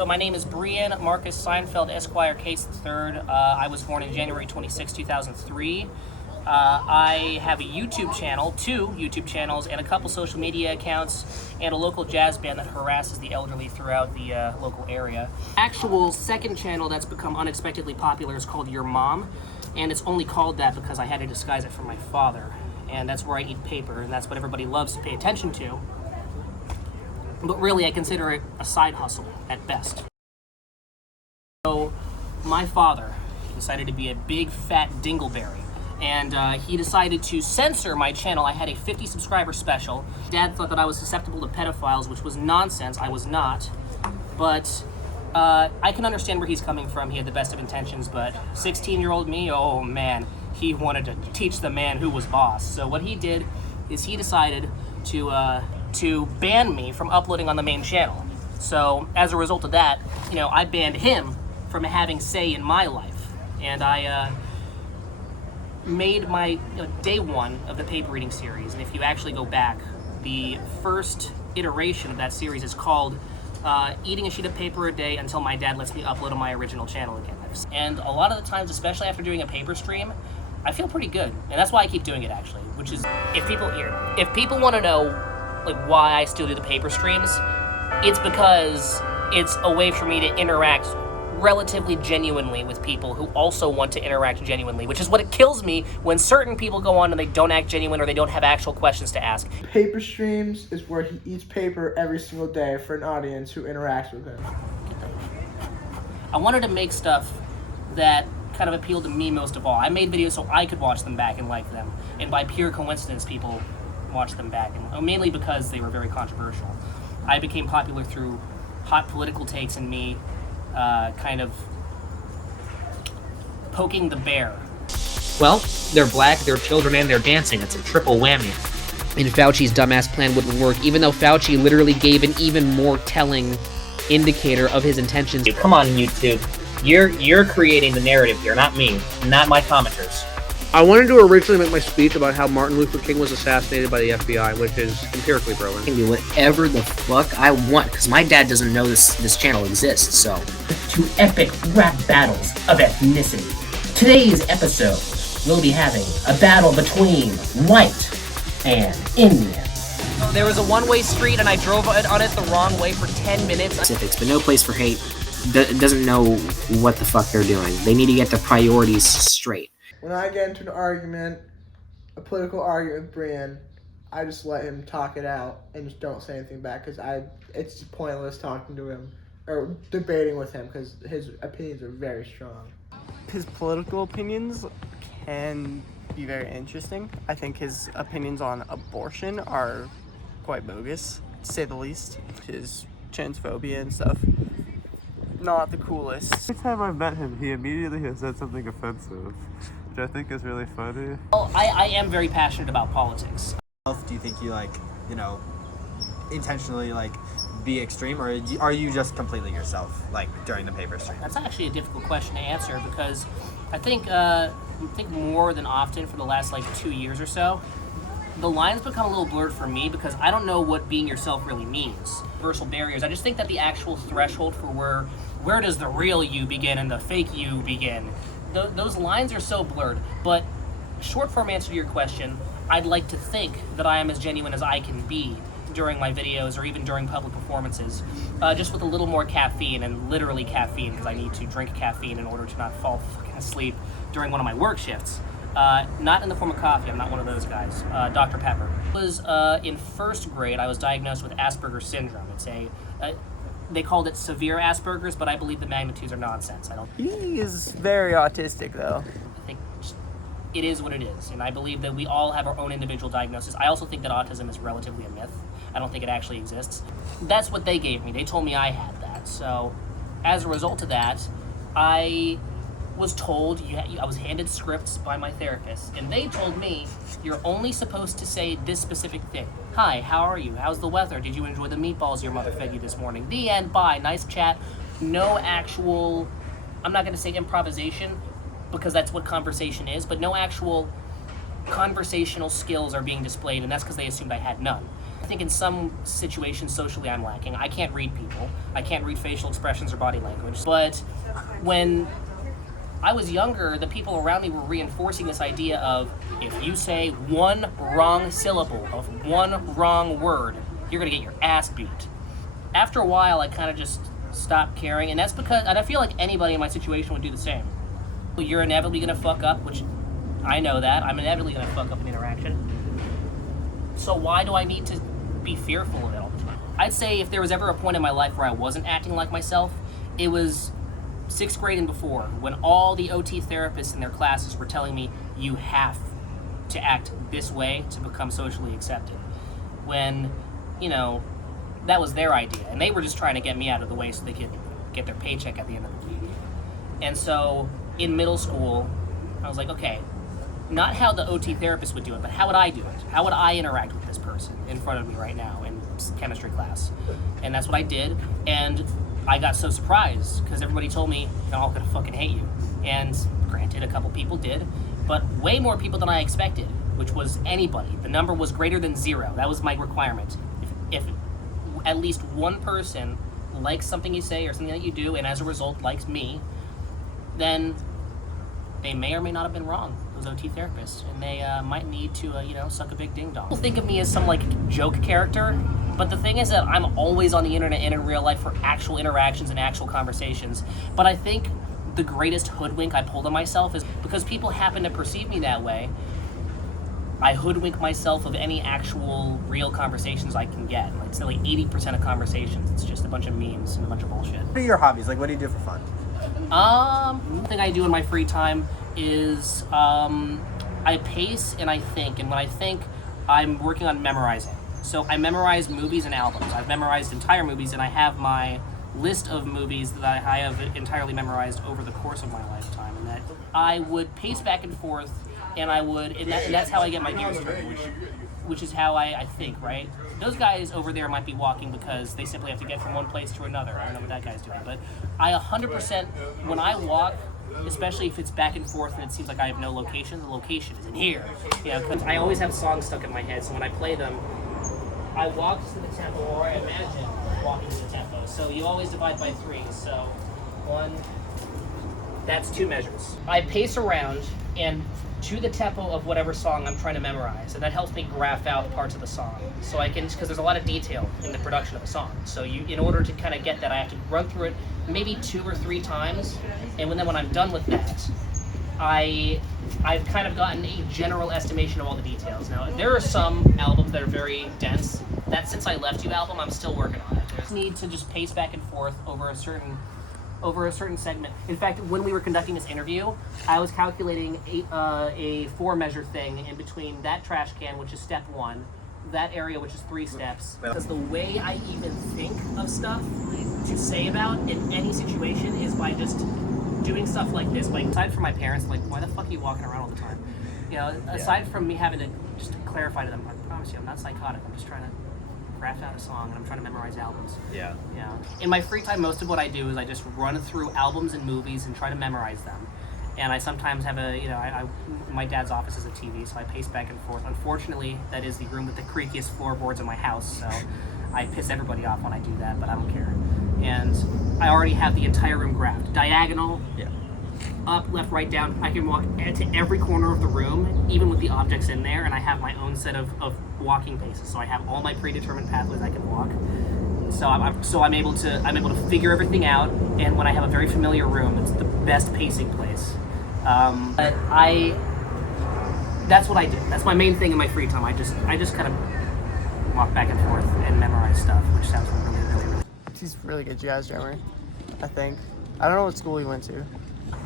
So my name is BRION Marcus Seinfeld Esquire Case III. I was born in January 26, 2003. I have a YouTube channel, 2 YouTube channels, and a couple social media accounts, and a local jazz band that harasses the elderly throughout the local area. Actual second channel that's become unexpectedly popular is called Your Mom, and it's only called that because I had to disguise it from my father. And that's where I eat paper, and that's what everybody loves to pay attention to. But really, I consider it a side hustle at best. So, my father decided to be a big fat dingleberry, and he decided to censor my channel. I had a 50 subscriber special. Dad thought that I was susceptible to pedophiles, which was nonsense. I was not. But I can understand where he's coming from. He had the best of intentions, but 16-year-old me, oh man, he wanted to teach the man who was boss. So what he did is he decided to ban me from uploading on the main channel. So as a result of that, I banned him from having say in my life. And I made my day 1 of the paper reading series. And if you actually go back, the first iteration of that series is called Eating a Sheet of Paper a Day Until My Dad Lets Me Upload on My Original Channel Again. And a lot of the times, especially after doing a paper stream, I feel pretty good. And that's why I keep doing it, actually, which is, if people want to know why I still do the paper streams, it's because it's a way for me to interact relatively genuinely with people who also want to interact genuinely, which is what it kills me when certain people go on and they don't act genuine or they don't have actual questions to ask. Paper streams is where he eats paper every single day for an audience who interacts with him. I wanted to make stuff that kind of appealed to me most of all. I made videos so I could watch them back and like them, and by pure coincidence, people watched them back, and mainly because they were very controversial. I became popular through hot political takes and me kind of poking the bear. Well, they're black, they're children, and they're dancing. It's a triple whammy. And Fauci's dumbass plan wouldn't work, even though Fauci literally gave an even more telling indicator of his intentions. Come on, YouTube. You're creating the narrative here, not me, not my commenters. I wanted to originally make my speech about how Martin Luther King was assassinated by the FBI, which is empirically proven. I can do whatever the fuck I want, because my dad doesn't know this channel exists, so. 2 epic rap battles of ethnicity. Today's episode, we'll be having a battle between white and Indian. There was a one-way street and I drove on it the wrong way for 10 minutes. Specifics, but no place for hate. Doesn't know what the fuck they're doing. They need to get their priorities straight. When I get into an argument, a political argument with Brian, I just let him talk it out and just don't say anything back, because it's pointless talking to him or debating with him because his opinions are very strong. His political opinions can be very interesting. I think his opinions on abortion are quite bogus, to say the least. His transphobia and stuff, not the coolest. Every time I've met him, he immediately has said something offensive, which I think is really funny. Well, I am very passionate about politics. Do you think you intentionally be extreme, or are you just completely yourself during the paper stream? That's actually a difficult question to answer, because I think more than often for the last 2 years or so, the lines become a little blurred for me, because I don't know what being yourself really means. Universal barriers. I just think that the actual threshold for where does the real you begin and the fake you begin, those lines are so blurred. But short form answer to your question, I'd like to think that I am as genuine as I can be during my videos or even during public performances, just with a little more caffeine, and literally caffeine, because I need to drink caffeine in order to not fall fucking asleep during one of my work shifts. Not in the form of coffee, I'm not one of those guys. Dr. Pepper. I was in 1st grade, I was diagnosed with Asperger's syndrome. It's they called it severe Asperger's, but I believe the magnitudes are nonsense. He is very autistic, though. I think it is what it is, and I believe that we all have our own individual diagnosis. I also think that autism is relatively a myth. I don't think it actually exists. That's what they gave me. They told me I had that. So as a result of that, I was told, I was handed scripts by my therapist, and they told me, you're only supposed to say this specific thing. Hi, how are you? How's the weather? Did you enjoy the meatballs your mother fed you this morning? The end, bye, nice chat. No actual, I'm not gonna say improvisation, because that's what conversation is, but no actual conversational skills are being displayed, and that's because they assumed I had none. I think in some situations socially I'm lacking. I can't read people. I can't read facial expressions or body language. But when I was younger, the people around me were reinforcing this idea of if you say one wrong syllable of one wrong word, you're gonna get your ass beat. After a while, I kind of just stopped caring, and that's because, and I feel like anybody in my situation would do the same. You're inevitably gonna fuck up, which I know that. I'm inevitably gonna fuck up an interaction. So why do I need to be fearful of it all the time? I'd say if there was ever a point in my life where I wasn't acting like myself, it was 6th grade and before, when all the OT therapists in their classes were telling me, you have to act this way to become socially accepted. When, you know, that was their idea, and they were just trying to get me out of the way so they could get their paycheck at the end of the week. And so in middle school, I was like, okay, not how the OT therapist would do it, but how would I do it? How would I interact with this person in front of me right now in chemistry class? And that's what I did, and I got so surprised because everybody told me they're all gonna fucking hate you. And granted, a couple people did, but way more people than I expected, which was anybody. The number was greater than 0. That was my requirement. If at least one person likes something you say or something that you do, and as a result likes me, then they may or may not have been wrong, those OT therapists, and they might need to, suck a big ding dong. People think of me as some joke character, but the thing is that I'm always on the internet and in real life for actual interactions and actual conversations. But I think the greatest hoodwink I pulled on myself is because people happen to perceive me that way. I hoodwink myself of any actual real conversations I can get. Like, it's like 80% of conversations, it's just a bunch of memes and a bunch of bullshit. What are your hobbies? Like, what do you do for fun? One thing I do in my free time is I pace and I think. And when I think, I'm working on memorizing. So I memorize movies and albums. I've memorized entire movies, and I have my list of movies that I have entirely memorized over the course of my lifetime. And that I would pace back and forth, and that's how I get my gears turning, which is how I think, right? Those guys over there might be walking because they simply have to get from one place to another. I don't know what that guy's doing, but I 100%, when I walk, especially if it's back and forth and it seems like I have no location, the location is in here. Because I always have songs stuck in my head, so when I play them, I walk to the tempo, or I imagine walking to the tempo. So you always divide by 3. So 1, that's 2 measures. I pace around and to the tempo of whatever song I'm trying to memorize, and that helps me graph out parts of the song. So I can, because there's a lot of detail in the production of a song. So in order to kind of get that, I have to run through it maybe 2 or 3 times, and then when I'm done with that, I've kind of gotten a general estimation of all the details. Now, there are some albums that are very dense. That Since I Left You album, I'm still working on it. There's need to just pace back and forth over a certain segment. In fact, when we were conducting this interview, I was calculating a 4-measure thing in between that trash can, which is step 1, that area, which is 3 steps. Because the way I even think of stuff to say about in any situation is by just doing stuff like this. Like, aside from my parents, like, why the fuck are you walking around all the time? Aside from me having to just clarify to them, I promise you, I'm not psychotic. I'm just trying to craft out a song, and I'm trying to memorize albums. Yeah. In my free time, most of what I do is I just run through albums and movies and try to memorize them. And I sometimes have my dad's office is a TV, so I pace back and forth. Unfortunately, that is the room with the creakiest floorboards in my house, so I piss everybody off when I do that, but I don't care. And I already have the entire room graphed. Diagonal, up, left, right, down. I can walk to every corner of the room, even with the objects in there, and I have my own set of walking paces. So I have all my predetermined pathways I can walk. So I'm able to figure everything out, and when I have a very familiar room, it's the best pacing place. But that's what I do. That's my main thing in my free time. I just kind of walk back and forth and memorize stuff, which sounds really, really, really. He's a really good jazz drummer, I think. I don't know what school he went to.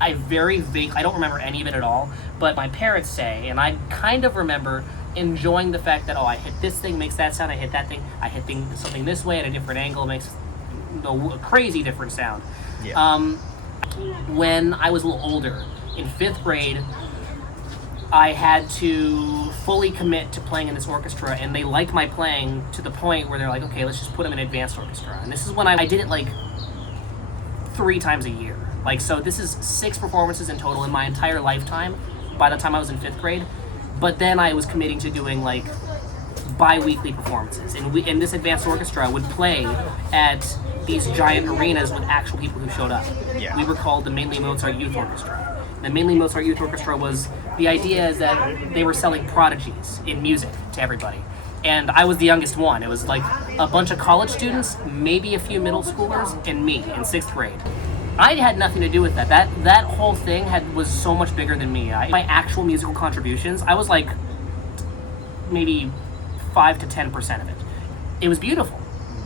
I don't remember any of it at all, but my parents say, and I kind of remember enjoying the fact that, I hit this thing, makes that sound, I hit that thing, I hit something this way at a different angle, makes a crazy different sound. Yeah. When I was a little older, in 5th grade, I had to fully commit to playing in this orchestra, and they liked my playing to the point where they're like, okay, let's just put him in advanced orchestra. And this is when I did it 3 times a year. So this is 6 performances in total in my entire lifetime by the time I was in 5th grade. But then I was committing to doing bi-weekly performances, and this advanced orchestra would play at these giant arenas with actual people who showed up. Yeah. We were called the Mainly Mozart Youth Orchestra. The Mainly Mozart Youth Orchestra was, the idea is that they were selling prodigies in music to everybody. And I was the youngest one. It was like a bunch of college students, maybe a few middle schoolers, and me in 6th grade. I had nothing to do with that. That whole thing was so much bigger than me. My actual musical contributions, I was like maybe 5 to 10% of it. It was beautiful,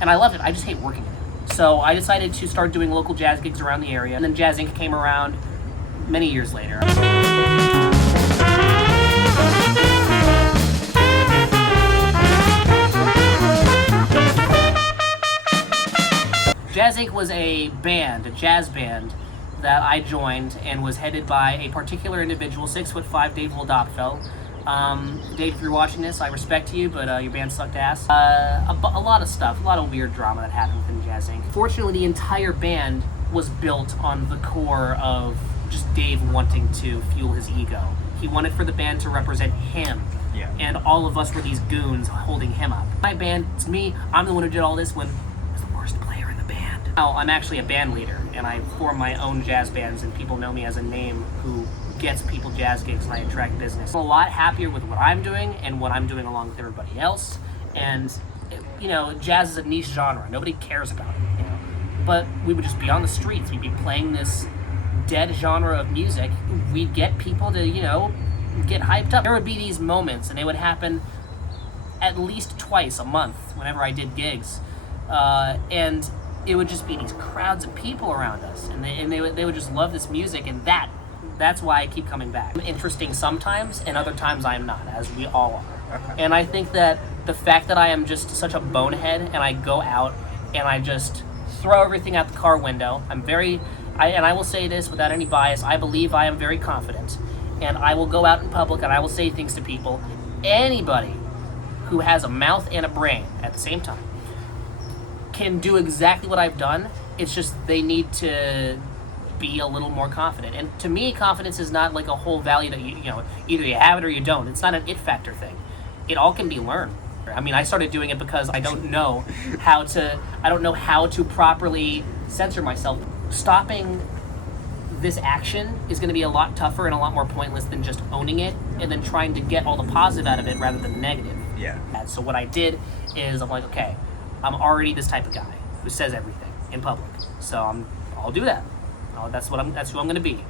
and I loved it. I just hate working it. So I decided to start doing local jazz gigs around the area, and then Jazz Inc. came around many years later. Jazz Inc. was a jazz band, that I joined and was headed by a particular individual, 6'5", Dave Wildopfel. Dave, if you're watching this, I respect you, but your band sucked ass. A lot of stuff, a lot of weird drama that happened within Jazz Inc. Fortunately, the entire band was built on the core of just Dave wanting to fuel his ego. He wanted for the band to represent him. Yeah. And all of us were these goons holding him up. My band, it's me, I'm the one who did all this when I was the worst player in the band. Now, I'm actually a band leader, and I form my own jazz bands, and people know me as a name who gets people jazz gigs, and I attract business. I'm a lot happier with what I'm doing and what I'm doing along with everybody else. And, you know, jazz is a niche genre. Nobody cares about it, you know. But we would just be on the streets. We'd be playing this dead genre of music. We'd get people to, you know, get hyped up. There would be these moments, and they would happen at least twice a month whenever I did gigs. And it would just be these crowds of people around us, and they would just love this music, and that's why I keep coming back. I'm interesting sometimes, and other times I am not, as we all are. Okay. And I think that the fact that I am just such a bonehead, and I go out and I just throw everything out the car window. I will say this without any bias, I believe I am very confident, and I will go out in public and I will say things to people. Anybody who has a mouth and a brain at the same time can do exactly what I've done. It's just they need to be a little more confident. And to me, confidence is not like a whole value that you know, either you have it or you don't. It's not an it factor thing. It all can be learned. I mean, I started doing it because I don't know how to properly censor myself. Stopping this action is going to be a lot tougher and a lot more pointless than just owning it and then trying to get all the positive out of it rather than the negative. Yeah. And so what I did is I'm like, okay, I'm already this type of guy who says everything in public, so I'll do that. That's who I'm going to be.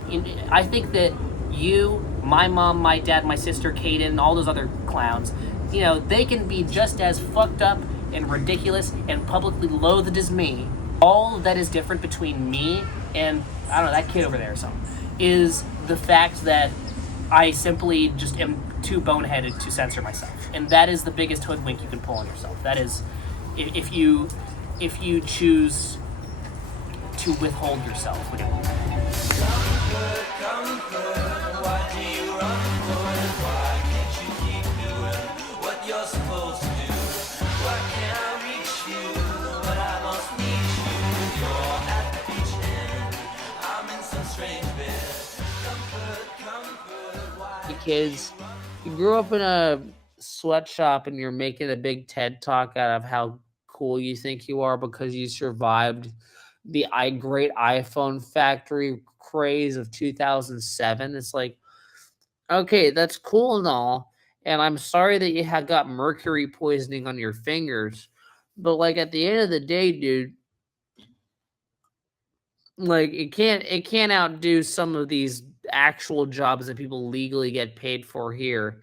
I think that you, my mom, my dad, my sister, Kaden, all those other clowns, you know, they can be just as fucked up and ridiculous and publicly loathed as me. All that is different between me and, I don't know, that kid over there or something, is the fact that I simply just am too boneheaded to censor myself. And that is the biggest hoodwink you can pull on yourself. That is, if you choose to withhold yourself. Kids, you grew up in a sweatshop and you're making a big TED talk out of how cool you think you are because you survived the great iPhone factory craze of 2007. It's like, okay, that's cool and all, and I'm sorry that you had got mercury poisoning on your fingers, but like at the end of the day, dude, like it can't outdo some of these actual jobs that people legally get paid for here.